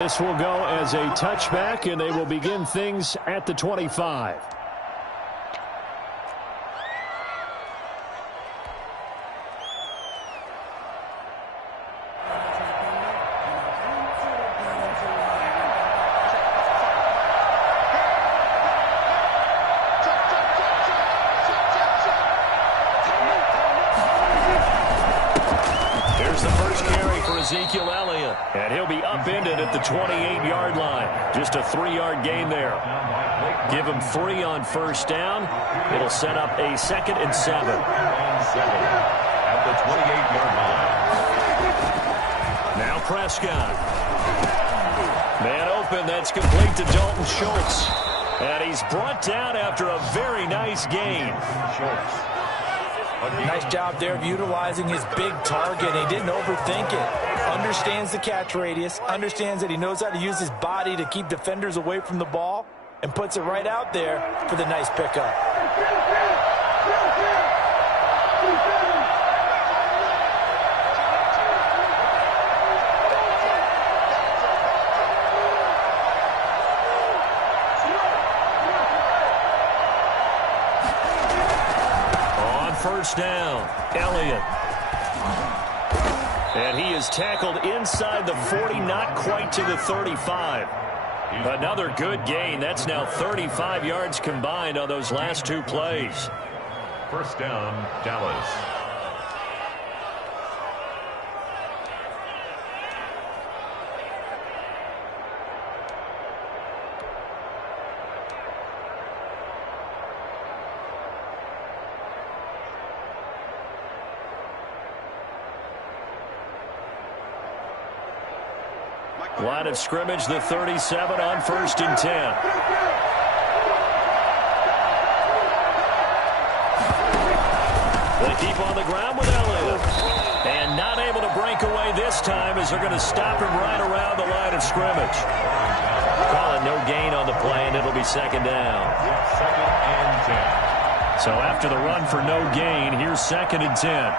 This will go as a touchback, and they will begin things at the 25. Here's the first carry for Ezekiel Elliott, and he'll be upended at the 28-yard line. Just a 3-yard gain there. Give him 3 on first down. It'll set up a 2nd and 7. At the 28-yard line. Now Prescott. Man open, that's complete to Dalton Schultz. And he's brought down after a very nice gain. Nice job there of utilizing his big target. He didn't overthink it. Understands the catch radius. Understands that he knows how to use his body to keep defenders away from the ball. And puts it right out there for the nice pickup. First down, Elliott. And he is tackled inside the 40, not quite to the 35. Another good gain. That's now 35 yards combined on those last 2 plays. First down, Dallas. Line of scrimmage, the 37 on 1st and 10. They keep on the ground with Elliott. And not able to break away this time as they're going to stop him right around the line of scrimmage. Call it no gain on the play, and it'll be 2nd down. 2nd and 10. So after the run for no gain, here's 2nd and 10.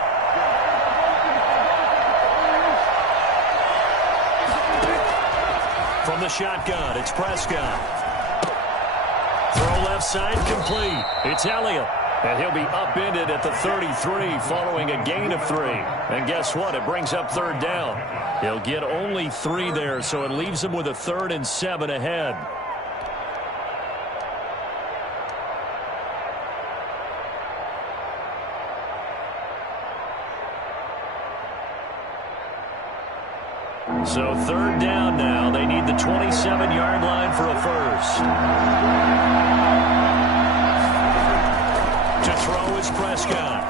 From the shotgun, it's Prescott. Throw left side, complete. It's Elliott. And he'll be upended at the 33 following a gain of 3. And guess what? It brings up 3rd down. He'll get only 3 there, so it leaves him with a 3rd and 7 ahead. So 3rd down now. They need the 27-yard line for a first. To throw is Prescott.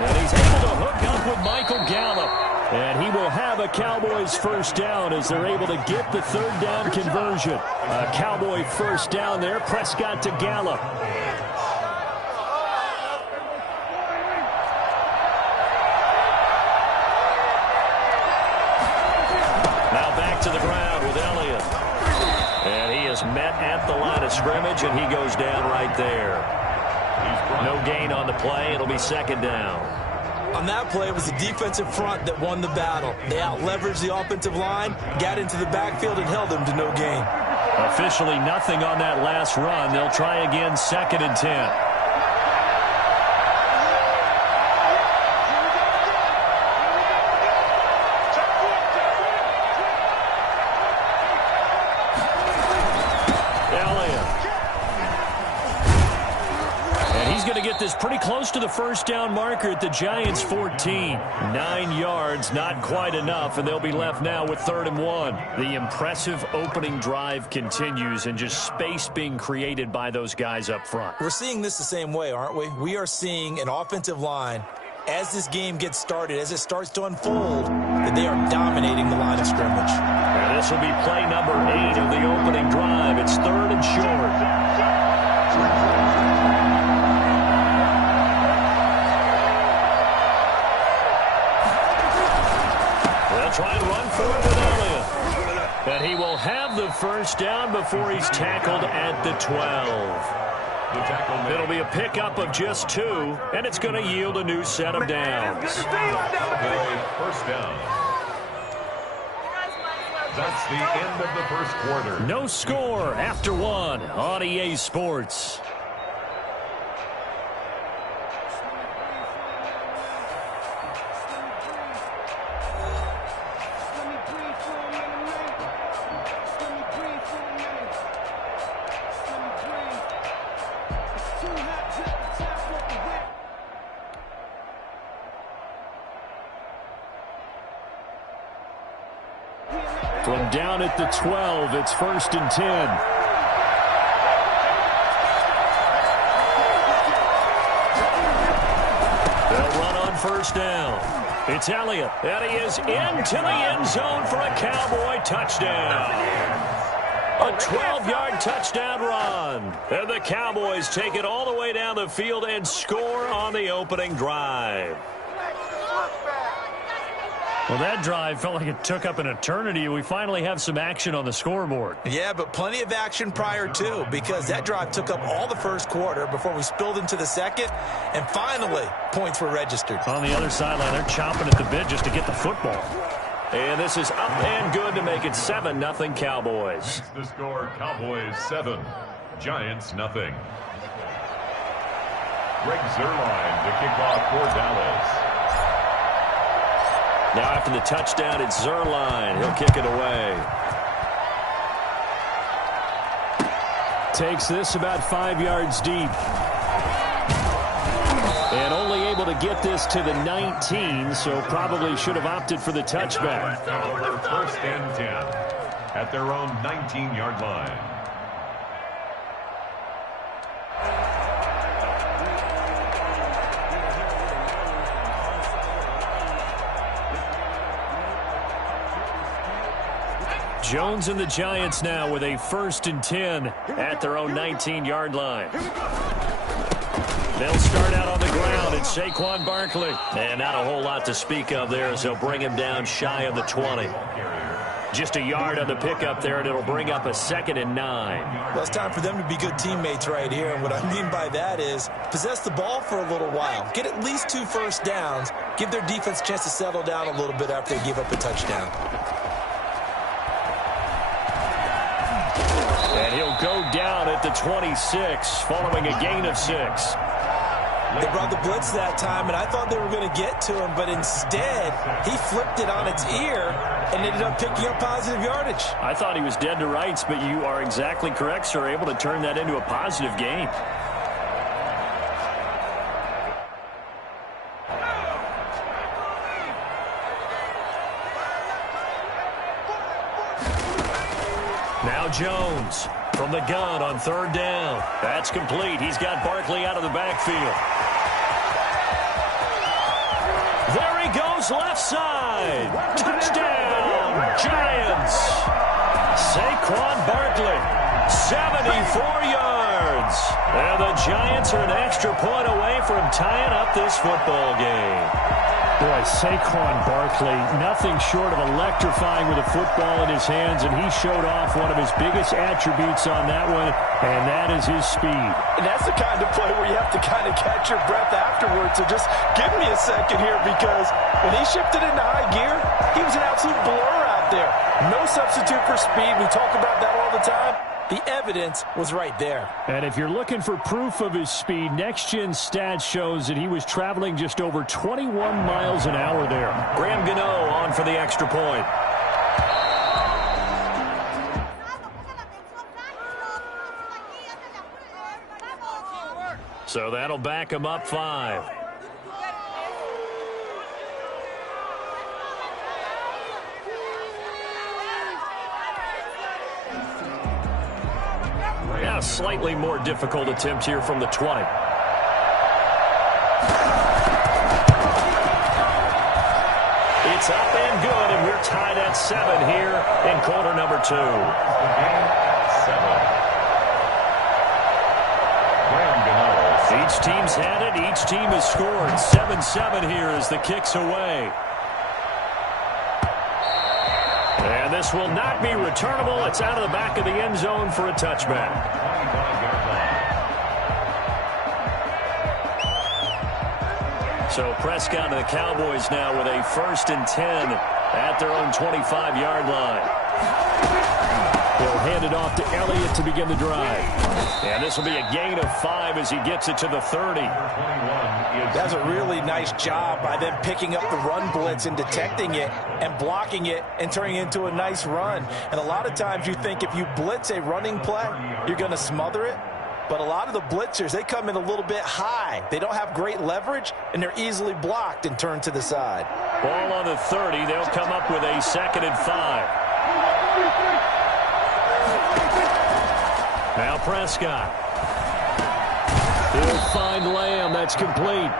And he's able to hook up with Michael Gallup. And he will have a Cowboys first down as they're able to get the 3rd down conversion. A Cowboy first down there. Prescott to Gallup. To the ground with Elliott. And he is met at the line of scrimmage, and he goes down right there. No gain on the play. It'll be 2nd down. On that play, it was the defensive front that won the battle. They out-leveraged the offensive line, got into the backfield, and held them to no gain. Officially nothing on that last run. They'll try again 2nd and 10. This pretty close to the first down marker at the Giants' 14. 9 yards, not quite enough, and they'll be left now with 3rd and 1. The impressive opening drive continues, and just space being created by those guys up front. We're seeing this the same way, aren't we? We are seeing an offensive line, as this game gets started, as it starts to unfold, that they are dominating the line of scrimmage. And this will be play number 8 of the opening drive. It's 3rd and short. Try and run for it with Elliott. And he will have the first down before he's tackled at the 12. It'll be a pickup of just 2, and it's going to yield a new set of downs. First down. That's the end of the first quarter. No score after one on EA Sports. From down at the 12, it's 1st and 10. They'll run on 1st down. It's Elliott, and he is into the end zone for a Cowboy touchdown. A 12-yard touchdown run. And the Cowboys take it all the way down the field and score on the opening drive. Well, that drive felt like it took up an eternity. We finally have some action on the scoreboard. Yeah, but plenty of action prior to, because that drive took up all the first quarter before we spilled into the second, and finally, points were registered. On the other sideline, they're chomping at the bit just to get the football. And this is up and good to make it 7-0 Cowboys. The score, Cowboys 7, Giants nothing. Greg Zuerlein to kick off for Dallas. Now after the touchdown, it's Zuerlein. He'll kick it away. Takes this about 5 yards deep. And only able to get this to the 19, so probably should have opted for the touchback. Over 1st and 10 at their own 19-yard line. Jones and the Giants now with a 1st and 10 at their own 19-yard line. They'll start out on the ground. It's Saquon Barkley. And not a whole lot to speak of there as they'll bring him down shy of the 20. Just a yard on the pickup there, and it'll bring up a 2nd and 9. Well, it's time for them to be good teammates right here. And what I mean by that is possess the ball for a little while. Get at least 2 first downs. Give their defense a chance to settle down a little bit after they give up a touchdown. And he'll go down at the 26 following a gain of 6. They brought the blitz that time, and I thought they were going to get to him, but instead, he flipped it on its ear and ended up picking up positive yardage. I thought he was dead to rights, but you are exactly correct, sir. Able to turn that into a positive gain. Now Jones from the gun on 3rd down. That's complete. He's got Barkley out of the backfield. There he goes, left side. Touchdown, Giants. Saquon Barkley, 74 yards. And the Giants are an extra point away from tying up this football game. Boy, Saquon Barkley, nothing short of electrifying with a football in his hands, and he showed off one of his biggest attributes on that one, and that is his speed. And that's the kind of play where you have to kind of catch your breath afterwards. So just give me a second here, because when he shifted into high gear, he was an absolute blur out there. No substitute for speed. We talk about that all the time. The evidence was right there. And if you're looking for proof of his speed, Next Gen Stats shows that he was traveling just over 21 miles an hour there. Graham Gano on for the extra point. So that'll back him up 5. Yeah, slightly more difficult attempt here from the 20. It's up and good, and we're tied at 7 here in quarter number 2. Each team's had it. Each team has scored. 7-7 here as the kick's away. And this will not be returnable. It's out of the back of the end zone for a touchback. So Prescott and the Cowboys now with a 1st and 10 at their own 25-yard line. He'll hand it off to Elliott to begin the drive. And this will be a gain of 5 as he gets it to the 30. That's a really nice job by them picking up the run blitz and detecting it and blocking it and turning it into a nice run. And a lot of times you think if you blitz a running play, you're going to smother it. But a lot of the blitzers, they come in a little bit high. They don't have great leverage, and they're easily blocked and turned to the side. Ball on the 30. They'll come up with a 2nd and 5. Now Prescott. He'll find Lamb. That's complete.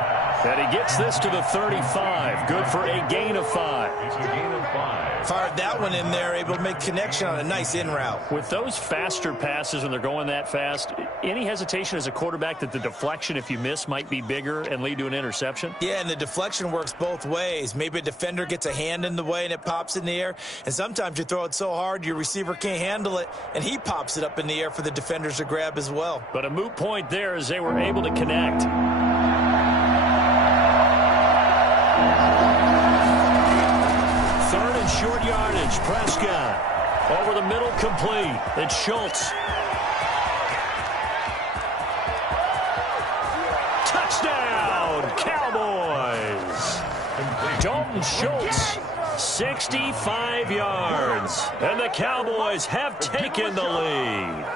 And he gets this to the 35. Good for a gain of 5. It's a gain of 5. Fired that one in there, able to make connection on a nice in route. With those faster passes when they're going that fast, any hesitation as a quarterback that the deflection, if you miss, might be bigger and lead to an interception? Yeah, and the deflection works both ways. Maybe a defender gets a hand in the way and it pops in the air. And sometimes you throw it so hard your receiver can't handle it, and he pops it up in the air for the defenders to grab as well. But a moot point there as they were able to connect. Third and short yardage. Prescott over the middle, complete. It's Schultz. Touchdown, Cowboys. Dalton Schultz, 65 yards. And the Cowboys have taken the lead.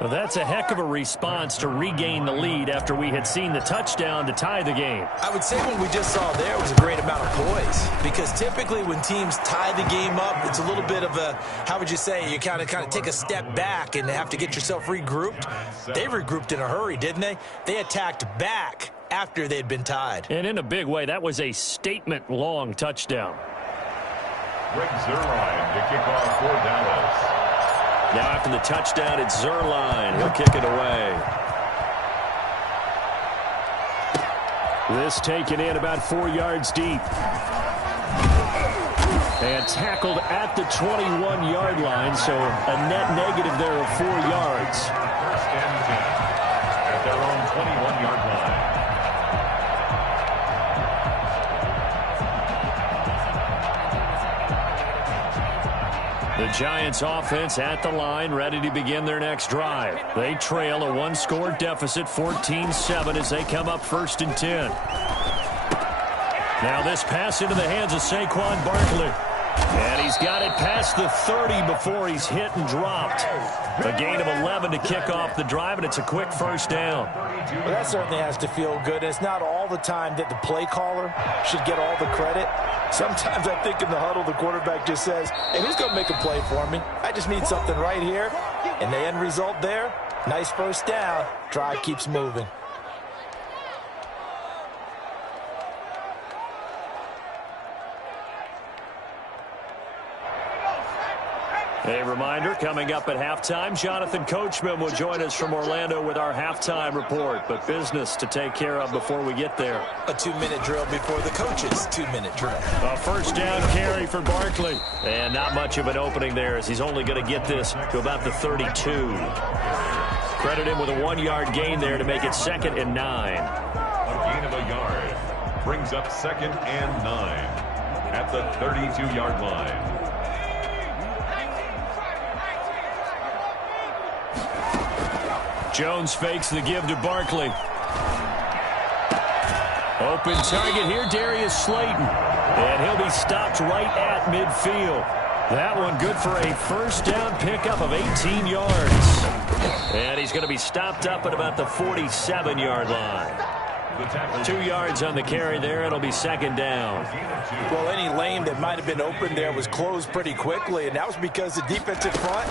Well, that's a heck of a response to regain the lead after we had seen the touchdown to tie the game. I would say what we just saw there was a great amount of poise, because typically when teams tie the game up, it's a little bit of a, how would you say, you kind of take a step back and have to get yourself regrouped. They regrouped in a hurry, didn't they? They attacked back after they'd been tied. And in a big way, that was a statement-long touchdown. Greg Zuerlein to kick off for Dallas. Now after the touchdown, it's Zuerlein. He'll kick it away. This taken in about 4 yards deep. And tackled at the 21-yard line, so a net negative there of 4 yards. First and 10 at their own 21-yard line. The Giants offense at the line, ready to begin their next drive. They trail a one-score deficit, 14-7, as they come up 1st and 10. Now this pass into the hands of Saquon Barkley. And he's got it past the 30 before he's hit and dropped. A gain of 11 to kick off the drive, and it's a quick first down. Well, that certainly has to feel good. It's not all the time that the play caller should get all the credit. Sometimes I think in the huddle, the quarterback just says, hey, who's going to make a play for me? I just need something right here. And the end result there, nice first down. Drive keeps moving. A reminder, coming up at halftime, Jonathan Coachman will join us from Orlando with our halftime report. But business to take care of before we get there. A 2-minute drill before the coach's 2-minute drill. A first down carry for Barkley. And not much of an opening there, as he's only going to get this to about the 32. Credit him with a 1-yard gain there to make it 2nd and 9. A gain of a yard brings up 2nd and 9 at the 32-yard line. Jones fakes the give to Barkley. Open target here, Darius Slayton. And he'll be stopped right at midfield. That one good for a first down pickup of 18 yards. And he's going to be stopped up at about the 47-yard line. 2 yards on the carry there. It'll be 2nd down. Well, any lane that might have been open there was closed pretty quickly, and that was because the defensive front,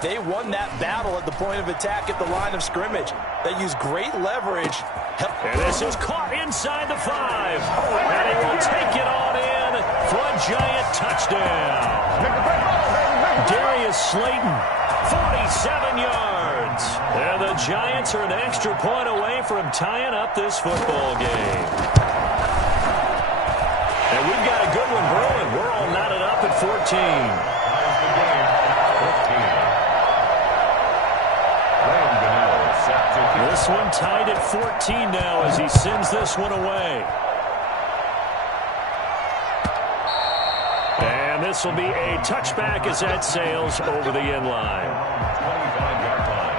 they won that battle at the point of attack at the line of scrimmage. They used great leverage. And this is caught inside the 5. And he will take it on in for a Giant touchdown. Darius Slayton, 47 yards. And the Giants are an extra point away from tying up this football game. And we've got a good one brewing. We're all knotted up at 14. This one tied at 14 now as he sends this one away. And this will be a touchback as that sails over the end line. 25-yard line.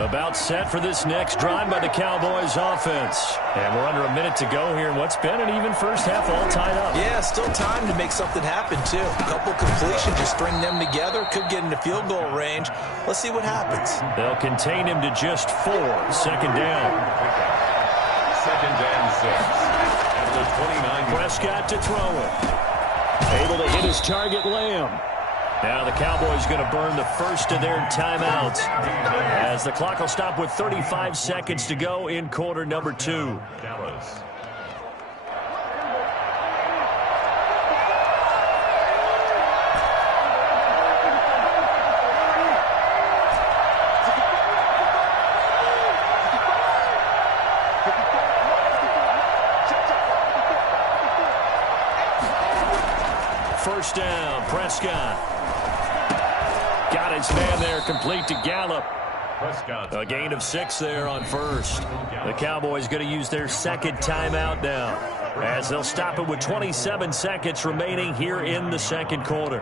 About set for this next drive by the Cowboys offense. And we're under a minute to go here in what's been an even first half, all tied up. Yeah, still time to make something happen, too. A couple completions, just string them together. Could get into field goal range. Let's see what happens. They'll contain him to just 4. Second down. Second and 6. At the 29. Prescott to throw it. Able to hit his target, Lamb. Now the Cowboys going to burn the first of their timeouts as the clock will stop with 35 seconds to go in quarter number 2. Dallas. First down, Prescott. Got his man there, complete to Gallup. A gain of 6 there on first. The Cowboys going to use their second timeout now, as they'll stop it with 27 seconds remaining here in the second quarter.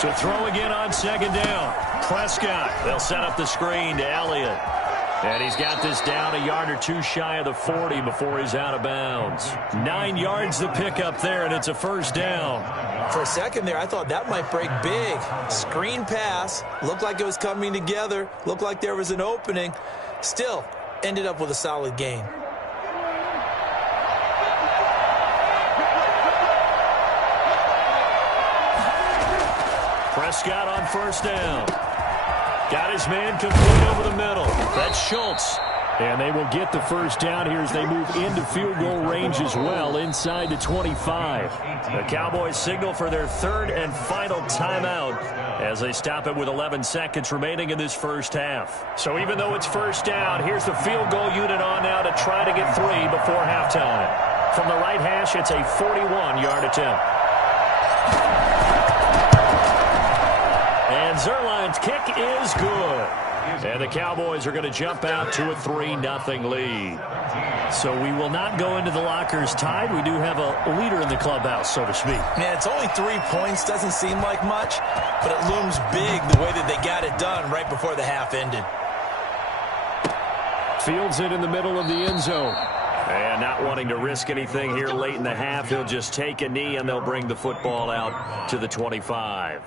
To throw again on second down. Prescott. They'll set up the screen to Elliott. And he's got this down a yard or 2 shy of the 40 before he's out of bounds. 9 yards to pick up there, and it's a first down. For a second there, I thought that might break big. Screen pass. Looked like it was coming together. Looked like there was an opening. Still, ended up with a solid gain. Prescott on first down. Got his man complete over the middle. That's Schultz. And they will get the first down here as they move into field goal range as well, inside the 25. The Cowboys signal for their third and final timeout as they stop it with 11 seconds remaining in this first half. So even though it's first down, here's the field goal unit on now to try to get 3 before halftime. From the right hash, it's a 41-yard attempt. And Zerline's kick is good. And the Cowboys are going to jump out to a 3-0 lead. So we will not go into the lockers tied. We do have a leader in the clubhouse, so to speak. Yeah, it's only 3 points. Doesn't seem like much, but it looms big the way that they got it done right before the half ended. Fields it in the middle of the end zone. And not wanting to risk anything here late in the half, he'll just take a knee, and they'll bring the football out to the 25.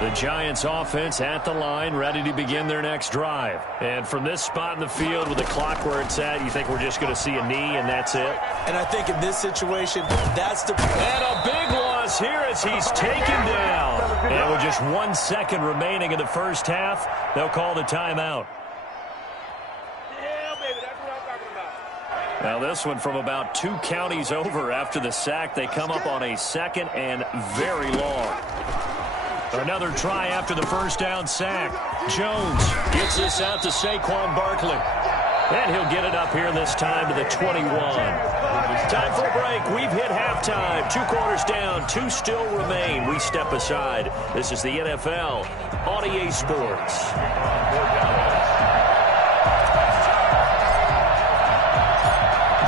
The Giants offense at the line, ready to begin their next drive. And from this spot in the field with the clock where it's at, you think we're just going to see a knee and that's it? And I think in this situation, that's the... And a big loss here as he's taken down. And with just 1 second remaining in the first half, they'll call the timeout. Now this one from about 2 counties over after the sack. They come up on a second and very long. Another try after the first down sack. Jones gets this out to Saquon Barkley. And he'll get it up here this time to the 21. Time for a break. We've hit halftime. 2 quarters down. 2 still remain. We step aside. This is the NFL on EA Sports.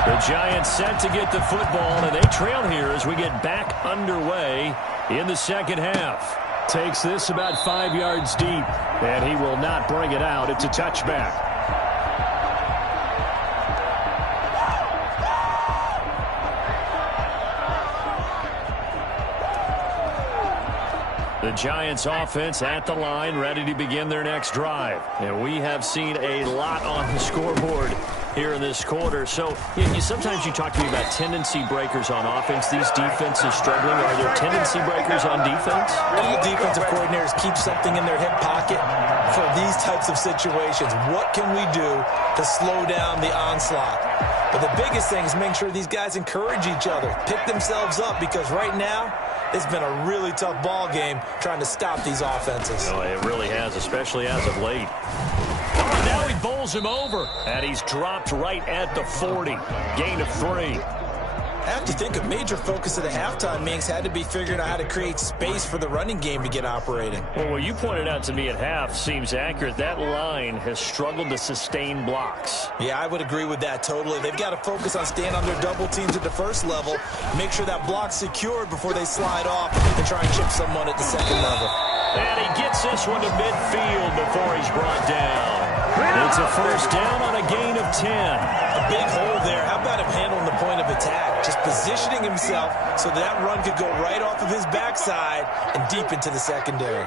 The Giants set to get the football, and they trail here as we get back underway in the second half. Takes this about 5 yards deep, and he will not bring it out. It's a touchback. The Giants offense at the line, ready to begin their next drive. And we have seen a lot on the scoreboard here in this quarter. So sometimes you talk to me about tendency breakers on offense. These defenses struggling. Are there tendency breakers on defense? All defensive coordinators keep something in their hip pocket for these types of situations. What can we do to slow down the onslaught? But the biggest thing is making sure these guys encourage each other, pick themselves up, because right now it's been a really tough ball game trying to stop these offenses. Oh, it really has, especially as of late. Oh, now he bowls him over, and he's dropped right at the 40. Gain of 3. I have to think a major focus of the halftime meetings had to be figuring out how to create space for the running game to get operating. Well, what you pointed out to me at half seems accurate. That line has struggled to sustain blocks. Yeah, I would agree with that totally. They've got to focus on staying on their double teams at the first level, make sure that block's secured before they slide off and try and chip someone at the second level. And he gets this one to midfield before he's brought down. It's a first down on a gain of 10. A big hole there. How about him handling the point of attack? Just positioning himself so that run could go right off of his backside and deep into the secondary.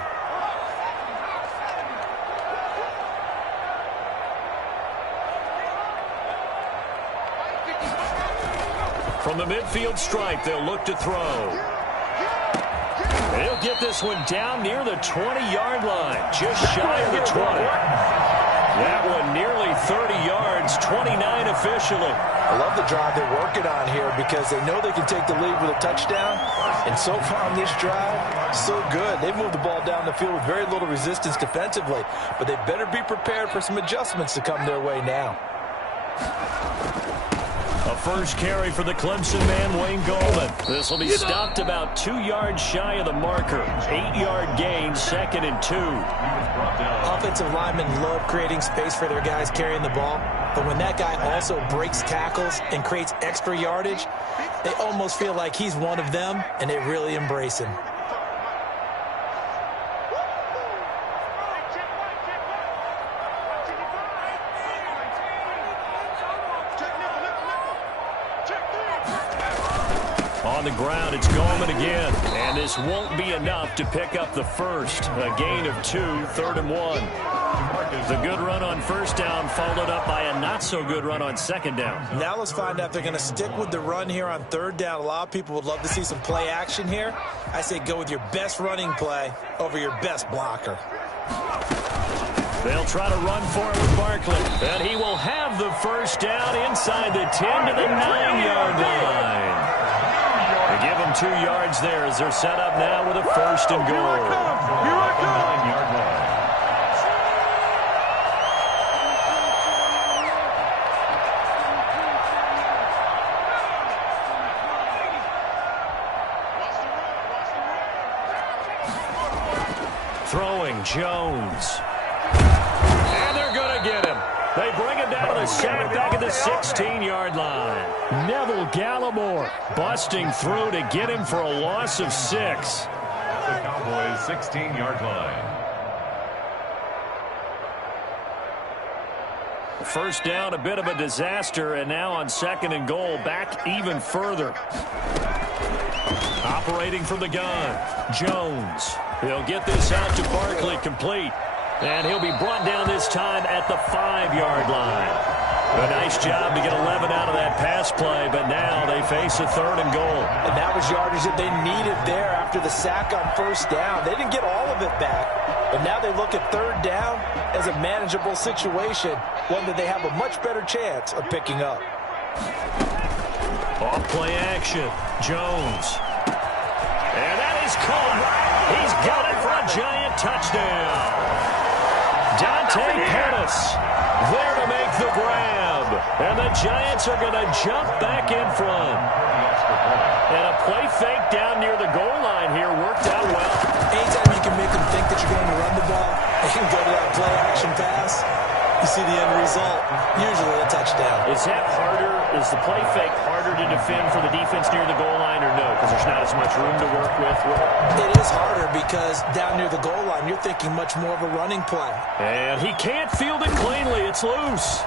From the midfield stripe, they'll look to throw. He'll get this one down near the 20-yard line, just shy of the 20. That one nearly 30 yards, 29 officially. I love the drive they're working on here because they know they can take the lead with a touchdown. And so far on this drive, so good. They've moved the ball down the field with very little resistance defensively. But they better be prepared for some adjustments to come their way now. A first carry for the Clemson man, Wayne Goldman. This will be stopped about 2 yards shy of the marker. 8-yard gain, 2nd and 2. Offensive linemen love creating space for their guys carrying the ball. But when that guy also breaks tackles and creates extra yardage, they almost feel like he's one of them, and they really embrace him. On the ground, it's Goldman again. And this won't be enough to pick up the first. A gain of 2, 3rd and 1. The good run on first down followed up by a not-so-good run on second down. Now let's find out if they're going to stick with the run here on third down. A lot of people would love to see some play action here. I say go with your best running play over your best blocker. They'll try to run for it with Barkley. And he will have the first down inside the 10 to the 9-yard line. They give them 2 yards there as they're set up now with a first and goal. Here I come. 9-yard line. Throwing Jones. And they're going to get him. They bring him down to the sack back at the 16-yard line. Neville Gallimore busting through to get him for a loss of 6. The Cowboys' 16-yard line. First down, a bit of a disaster, and now on 2nd and goal, back even further. Operating from the gun, Jones. He'll get this out to Barkley, complete. And he'll be brought down this time at the 5-yard line. A nice job to get 11 out of that pass play, but now they face a 3rd and goal. And that was yardage that they needed there after the sack on first down. They didn't get all of it back, but now they look at 3rd down as a manageable situation, one that they have a much better chance of picking up. Off play action, Jones. And that is caught. He's got it for a giant touchdown. Dante Pettis there to make the grab. And the Giants are going to jump back in front. And a play fake down near the goal line here worked out well. Anytime you can make them think that you're going to run the ball, they can go to that play action pass. You see the end result, usually a touchdown. Is that harder? Is the play fake harder to defend for the defense near the goal line or no? Because there's not as much room to work with? It is harder because down near the goal line, you're thinking much more of a running play. And he can't field it cleanly. It's loose.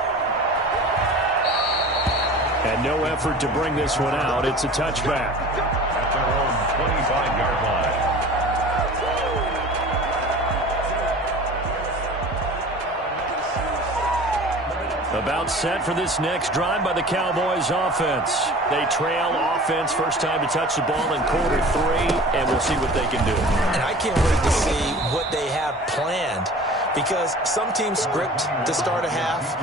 And no effort to bring this one out. It's a touchback. At their own 25-yard line. About set for this next drive by the Cowboys offense. They trail offense, first time to touch the ball in quarter 3, and we'll see what they can do. And I can't wait to see what they have planned, because some teams script to start a half.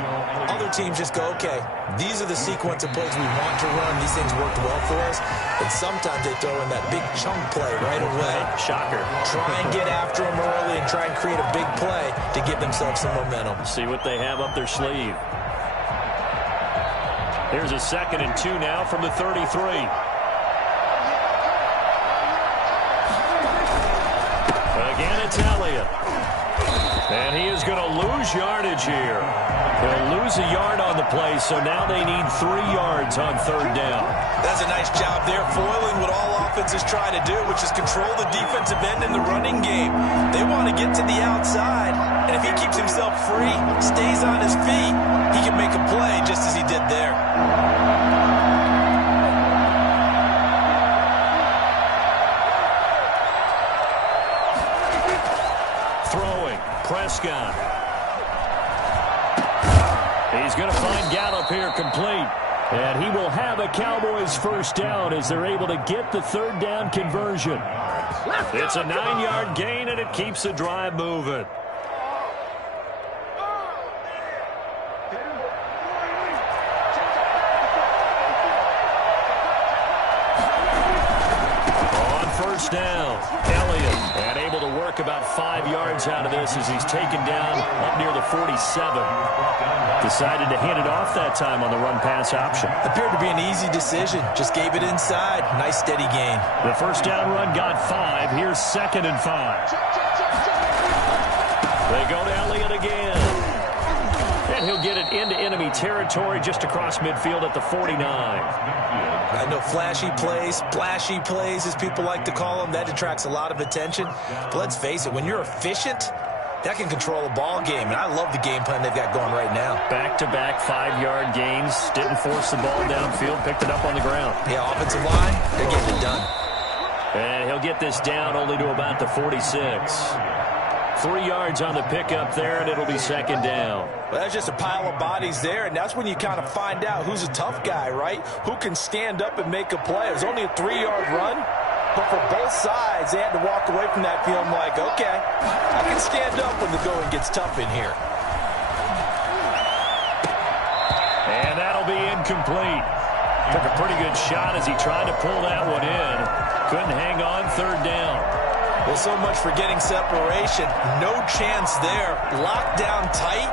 Other teams just go, okay, these are the sequence of plays we want to run. These things worked well for us. And sometimes they throw in that big chunk play right away. Shocker. Try and get after them early and try and create a big play to give themselves some momentum. See what they have up their sleeve. Here's a 2nd and 2 now from the 33. Again, it's Elliott. And he is going to lose yardage here. He'll lose a yard on the play, so now they need 3 yards on 3rd down. That's a nice job there, foiling what all offenses try to do, which is control the defensive end in the running game. They want to get to the outside, and if he keeps himself free, stays on his feet, he can make a play just as he did there. Throwing, Prescott. He's going to find Gallup here complete. And he will have a Cowboys first down as they're able to get the 3rd down conversion. It's a 9-yard gain, and it keeps the drive moving. On first down, Elliott, and able to work about 5 yards out of this as he's taken down up near the 47. Decided to hand it off that time on the run-pass option. Appeared to be an easy decision. Just gave it inside. Nice, steady gain. The first down run got 5. Here's 2nd and 5. They go to Elliott again. And he'll get it into enemy territory just across midfield at the 49. I know flashy plays, splashy plays, as people like to call them, that attracts a lot of attention. But let's face it, when you're efficient, that can control a ball game, and I love the game plan they've got going right now. Back-to-back 5-yard gains. Didn't force the ball downfield. Picked it up on the ground. Yeah, offensive line, they're getting it done. And he'll get this down only to about the 46. 3 yards on the pickup there, and it'll be 2nd down. Well, that's just a pile of bodies there, and that's when you kind of find out who's a tough guy, right? Who can stand up and make a play. It was only a 3-yard run. But for both sides, they had to walk away from that field like, okay, I can stand up when the going gets tough in here. And that'll be incomplete. Took a pretty good shot as he tried to pull that one in. Couldn't hang on 3rd down. Well, so much for getting separation. No chance there. Locked down tight,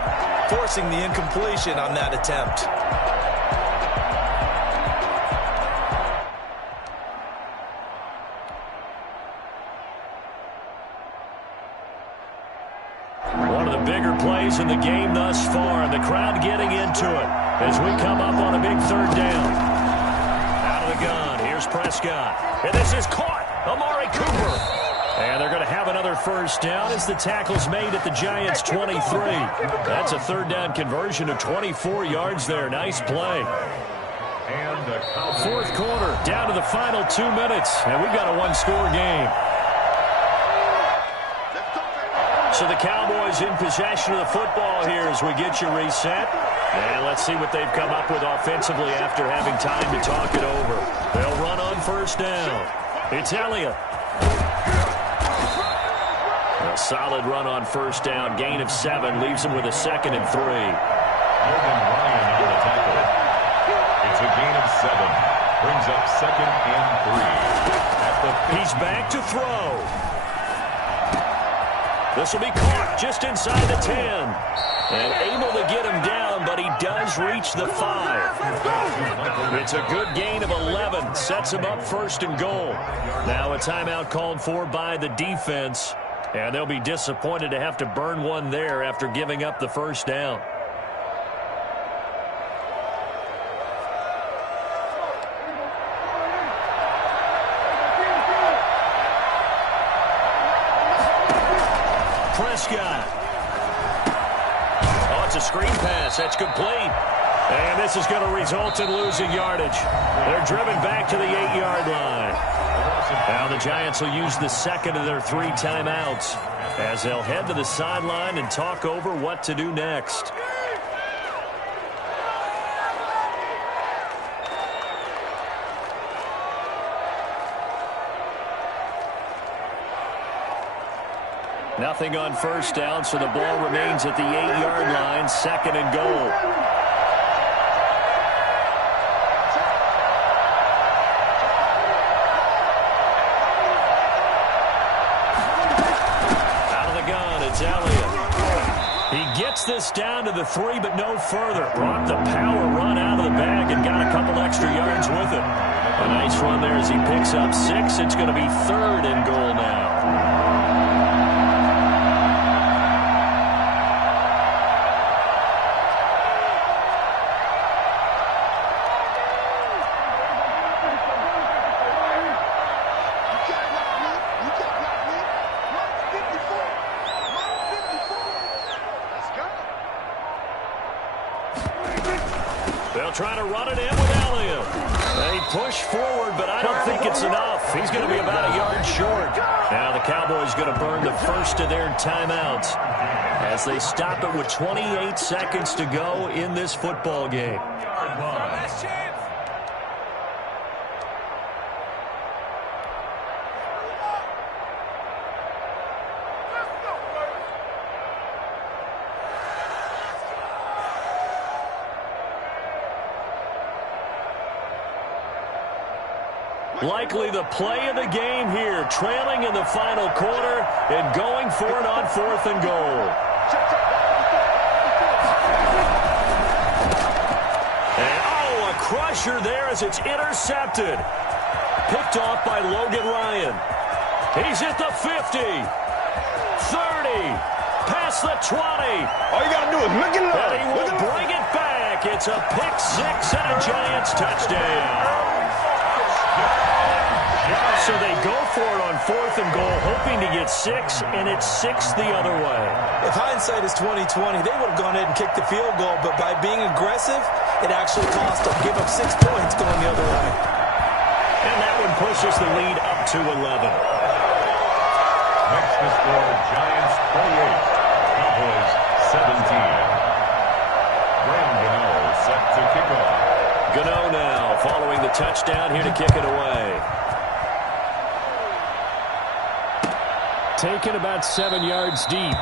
forcing the incompletion on that attempt. Bigger plays in the game thus far, and the crowd getting into it as we come up on a big 3rd down. Out of the gun, here's Prescott. And this is caught. Amari Cooper. And they're going to have another first down as the tackle's made at the Giants' 23. That's a 3rd down conversion of 24 yards there. Nice play. And the 4th quarter, down to the final 2 minutes, and we've got a 1-score game. So the Cowboys in possession of the football here as we get you reset. And let's see what they've come up with offensively after having time to talk it over. They'll run on first down. It's Elliott. A solid run on first down. Gain of 7 leaves him with a 2nd and 3. Logan Ryan on the tackle. It's a gain of 7. Brings up 2nd and 3. He's back to throw. This will be caught just inside the 10. And able to get him down, but he does reach the 5. It's a good gain of 11. Sets him up 1st and goal. Now a timeout called for by the defense. And they'll be disappointed to have to burn one there after giving up the first down. Prescott. Oh, it's a screen pass. That's complete. And this is going to result in losing yardage. They're driven back to the 8-yard line. Now the Giants will use the 2nd of their 3 timeouts as they'll head to the sideline and talk over what to do next. Nothing on first down, so the ball remains at the 8-yard line, 2nd and goal. Out of the gun, it's Elliott. He gets this down to the 3, but no further. Brought the power run out of the bag and got a couple extra yards with it. A nice run there as he picks up 6. It's going to be 3rd and goal now. They'll try to run it in with Elliott. They push forward, but I don't think it's enough. He's going to be about a yard short. Now the Cowboys going to burn the first of their timeouts as they stop it with 28 seconds to go in this football game. Likely the play of the game here, trailing in the final quarter and going for it on 4th and goal. And a crusher there as it's intercepted. Picked off by Logan Ryan. He's at the 50, 30, past the 20. All you got to do is look it up. And he will bring it back. It's a pick 6 and a Giants touchdown. So they go for it on 4th and goal, hoping to get 6, and it's 6 the other way. If hindsight is 20/20, they would have gone ahead and kicked the field goal, but by being aggressive, it actually cost them. Give up 6 points going the other way. And that one pushes the lead up to 11. Next to score, Giants 28, Cowboys 17. Graham Gano set to kick off. Gano now following the touchdown here to kick it away. Taken about 7 yards deep.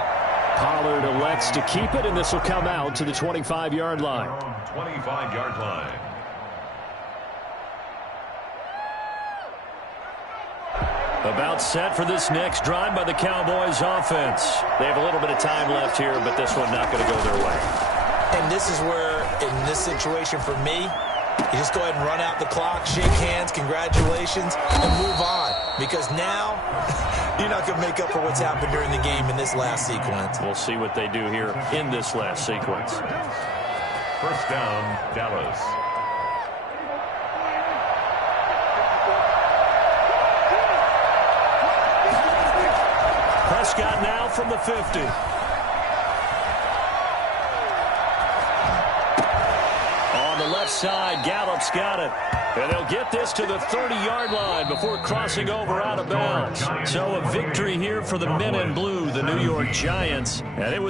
Pollard elects to keep it, and this will come out to the 25-yard line. 25-yard line. About set for this next drive by the Cowboys offense. They have a little bit of time left here, but this one not going to go their way. And this is where, in this situation for me, you just go ahead and run out the clock, shake hands, congratulations, and move on. Because now, you're not going to make up for what's happened during the game in this last sequence. We'll see what they do here in this last sequence. First down, Dallas. Prescott now from the 50. Left side, Gallup's got it. And they'll get this to the 30-yard line before crossing over out of bounds. So a victory here for the men in blue, the New York Giants. And it was